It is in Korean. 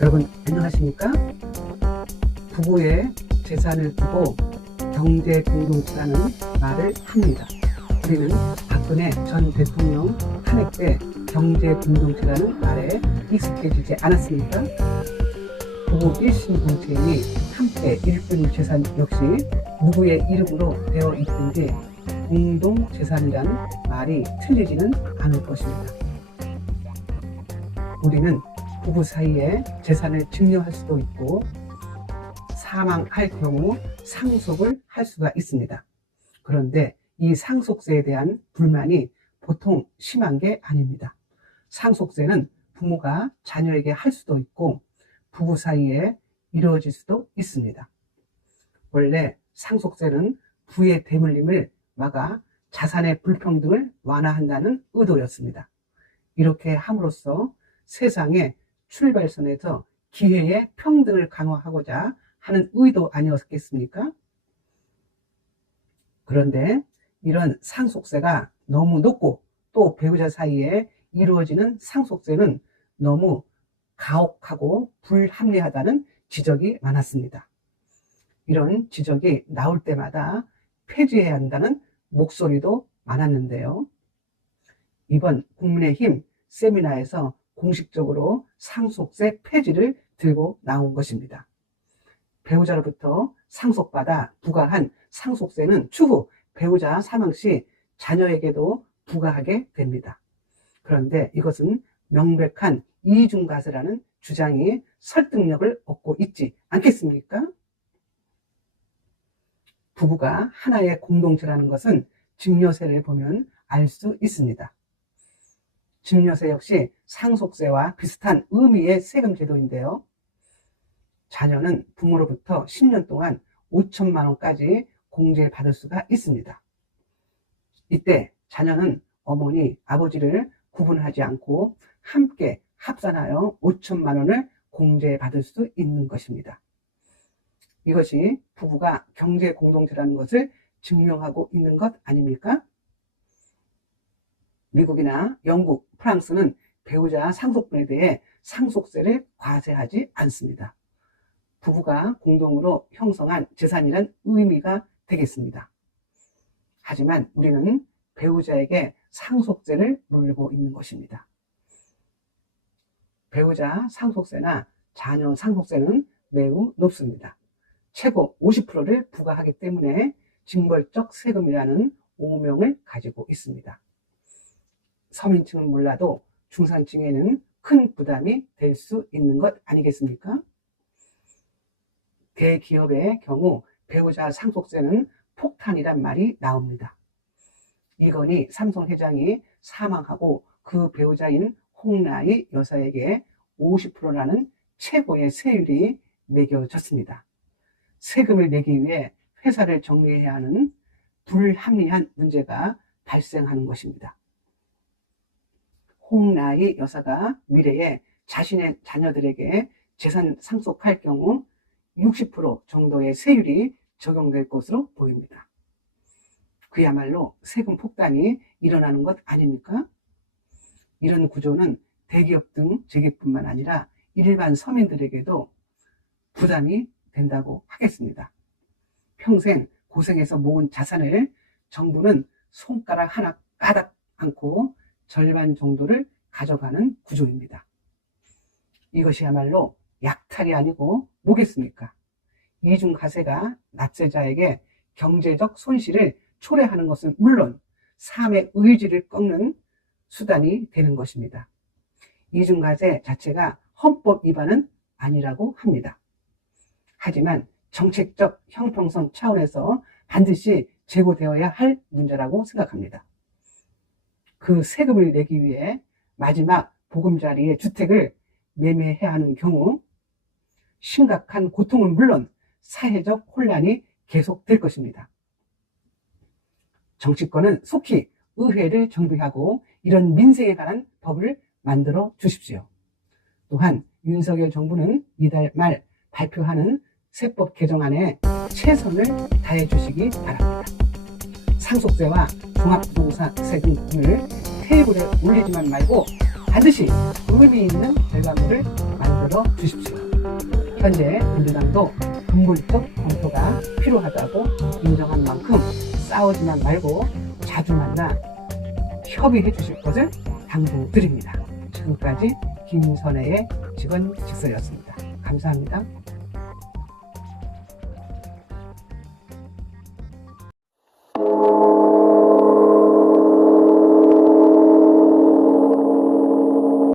여러분 안녕하십니까? 부부의 재산을 두고 경제 공동체라는 말을 합니다. 우리는 박근혜 전 대통령 탄핵 때 경제 공동체라는 말에 익숙해지지 않았습니까? 부부 1심 공채인이 함께 일꾼 재산 역시 누구의 이름으로 되어 있든지 공동재산이라는 말이 틀리지는 않을 것입니다. 우리는 부부 사이에 재산을 증여할 수도 있고 사망할 경우 상속을 할 수가 있습니다. 그런데 이 상속세에 대한 불만이 보통 심한 게 아닙니다. 상속세는 부모가 자녀에게 할 수도 있고 부부 사이에 이루어질 수도 있습니다. 원래 상속세는 부의 대물림을 막아 자산의 불평등을 완화한다는 의도였습니다. 이렇게 함으로써 세상의 출발선에서 기회의 평등을 강화하고자 하는 의도 아니었겠습니까? 그런데 이런 상속세가 너무 높고 또 배우자 사이에 이루어지는 상속세는 너무 가혹하고 불합리하다는 지적이 많았습니다. 이런 지적이 나올 때마다 폐지해야 한다는 목소리도 많았는데요. 이번 국민의힘 세미나에서 공식적으로 상속세 폐지를 들고 나온 것입니다. 배우자로부터 상속받아 부과한 상속세는 추후 배우자 사망 시 자녀에게도 부과하게 됩니다. 그런데 이것은 명백한 이중과세라는 주장이 설득력을 얻고 있지 않겠습니까? 부부가 하나의 공동체라는 것은 증여세를 보면 알 수 있습니다. 증여세 역시 상속세와 비슷한 의미의 세금 제도인데요. 자녀는 부모로부터 10년 동안 5천만 원까지 공제받을 수가 있습니다. 이때 자녀는 어머니, 아버지를 구분하지 않고 함께 합산하여 5천만 원을 공제받을 수 있는 것입니다. 이것이 부부가 경제 공동체라는 것을 증명하고 있는 것 아닙니까? 미국이나 영국, 프랑스는 배우자 상속분에 대해 상속세를 과세하지 않습니다. 부부가 공동으로 형성한 재산이란 의미가 되겠습니다. 하지만 우리는 배우자에게 상속세를 물고 있는 것입니다. 배우자 상속세나 자녀 상속세는 매우 높습니다. 최고 50%를 부과하기 때문에 징벌적 세금이라는 오명을 가지고 있습니다. 서민층은 몰라도 중산층에는 큰 부담이 될 수 있는 것 아니겠습니까? 대기업의 경우 배우자 상속세는 폭탄이란 말이 나옵니다. 이건희 삼성 회장이 사망하고 그 배우자인 홍라희 여사에게 50%라는 최고의 세율이 매겨졌습니다. 세금을 내기 위해 회사를 정리해야 하는 불합리한 문제가 발생하는 것입니다. 홍라희 여사가 미래에 자신의 자녀들에게 재산 상속할 경우 60% 정도의 세율이 적용될 것으로 보입니다. 그야말로 세금 폭탄이 일어나는 것 아닙니까? 이런 구조는 대기업 등 재계뿐만 아니라 일반 서민들에게도 부담이 된다고 하겠습니다. 평생 고생해서 모은 자산을 정부는 손가락 하나 까닥 않고 절반 정도를 가져가는 구조입니다. 이것이야말로 약탈이 아니고 뭐겠습니까? 이중과세가 납세자에게 경제적 손실을 초래하는 것은 물론 삶의 의지를 꺾는 수단이 되는 것입니다. 이중과세 자체가 헌법 위반은 아니라고 합니다. 하지만 정책적 형평성 차원에서 반드시 제고되어야 할 문제라고 생각합니다. 그 세금을 내기 위해 마지막 보금자리의 주택을 매매해야 하는 경우 심각한 고통은 물론 사회적 혼란이 계속될 것입니다. 정치권은 속히 의회를 정비하고 이런 민생에 관한 법을 만들어 주십시오. 또한 윤석열 정부는 이달 말 발표하는 세법 개정안에 최선을 다해 주시기 바랍니다. 상속세와 종합부동산 세금을 테이블에 올리지만 말고 반드시 의미 있는 결과물을 만들어 만들어 주십시오. 현재 민주당도 근본적 검토가 필요하다고 인정한 만큼 싸우지만 말고 자주 만나 협의해 주실 것을 당부드립니다. 지금까지 김선혜의 직언직설이었습니다. 감사합니다.